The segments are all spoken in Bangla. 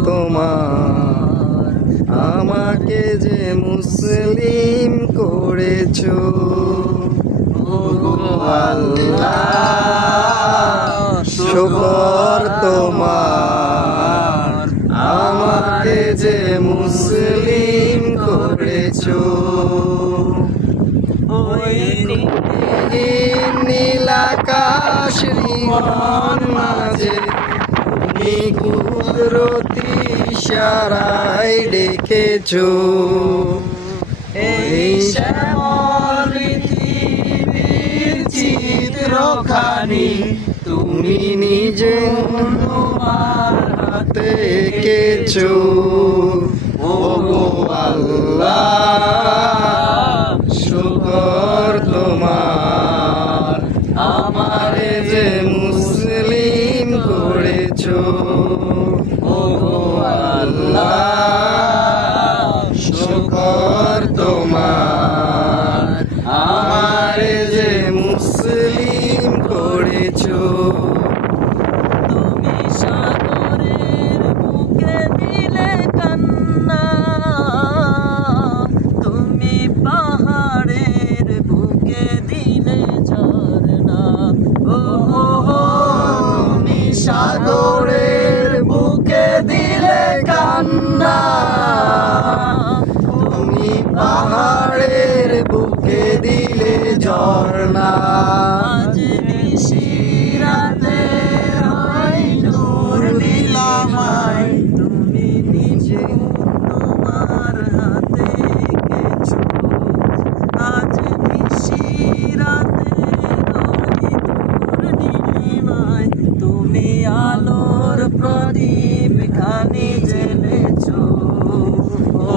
তোমার আমাকে যে মুসলিম করেছো ওগো আল্লাহ শুকর তোমার আমাকে যে মুসলিম করেছো ওই নীল আকাশ রিমন মাঝে তুমি কুদরতি ইশারায় ডেকেছো এই শ্যামল পৃথিবীর চিত্রখানি তুমি নিজে তোমার হাতে এঁকেছো ওগো আল্লাহ শুকর তোমার আমারে যে মুসলিম করেছো ওগো আল্লাহ শুকর তোমার আমারে যে মুসলিম করেছো তুমি সাগরের বুকে দিলে কান্না তুমি পাহাড়ের বুকে দিলে ঝরনা ও তুমি সাগরের বুকে দিলে কান্না তুমি পাহাড়ের বুকে দিলে ঝরনা আজ নিশিরাতে হয় নূর নীলামাই তুমি নিজে তোমার হাতে এঁকেছো আজ নিশিরাতে হয় নূর নীলিমায় তুমি আলোর প্রদীপ খানি জ্বেলেছো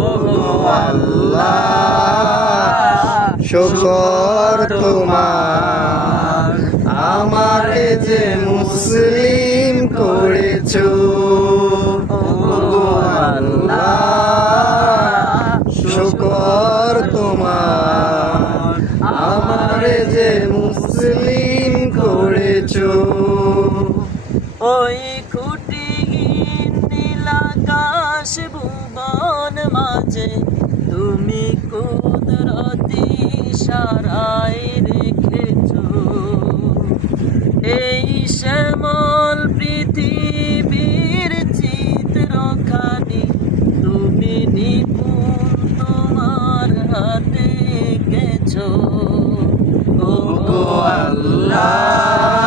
ওগো আল্লাহ শুকর তোমার আমাকে যে মুসলিম করেছো ওগো আল্লাহ শুকর তোমার আমারে যে মুসলিম করেছো ওই খুঁটিহীন নীলাকাশ ভুবন মাঝে তুমি কুদরতি ইশারায় রেখেছো এই শ্যামল পৃথিবীর চিত্রখানি তুমি নিপুণ তোমার হাতে এঁকেছো ওগো আল্লাহ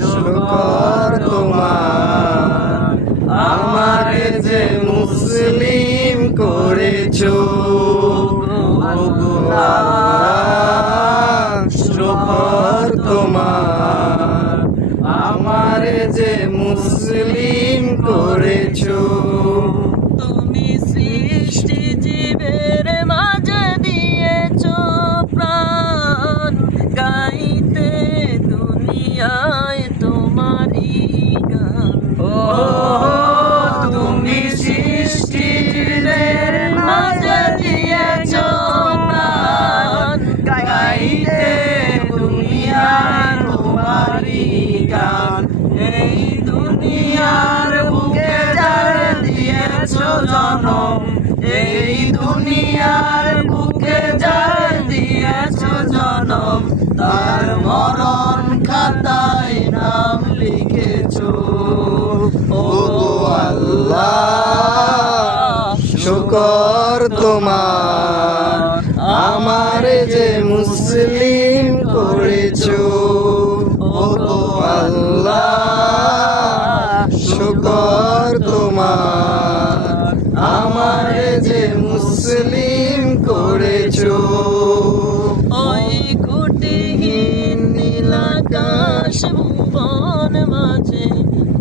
শুকর তোমার আমাকে যে মুসলিম করেছো ওগো আল্লাহ শুকর তোমার আমারে যে মুসলিম করেছো তুমি সৃষ্টি জীবের মাঝে দিয়েছো প্রাণ গাইতে দুনিয়ায় তোমারই গান ও তুমি সৃষ্টি জীবের মাঝে দিয়েছো প্রাণ গাইতে দুনিয়ার তোমারই গান এই দুনিয়ার বুকে যার দিয়েছো জনম এই দুনিয়ার বুকে যার দিয়েছো জনম তার মরণ খাতায় নাম লিখেছো ওগো আল্লাহ শুকর তোমার আমারে যে মুসলিম করেছো ওগো আল্লাহ শুকর তোমার আমারে যে মুসলিম করেছো ওই খুঁটিহীন নীলাকাশ ভুবন মাঝে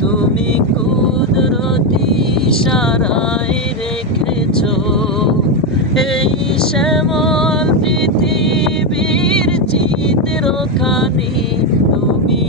তুমি কুদরতি ইশারায় রেখেছো এই শ্যামল পৃথিবীর চিত্রখানি তুমি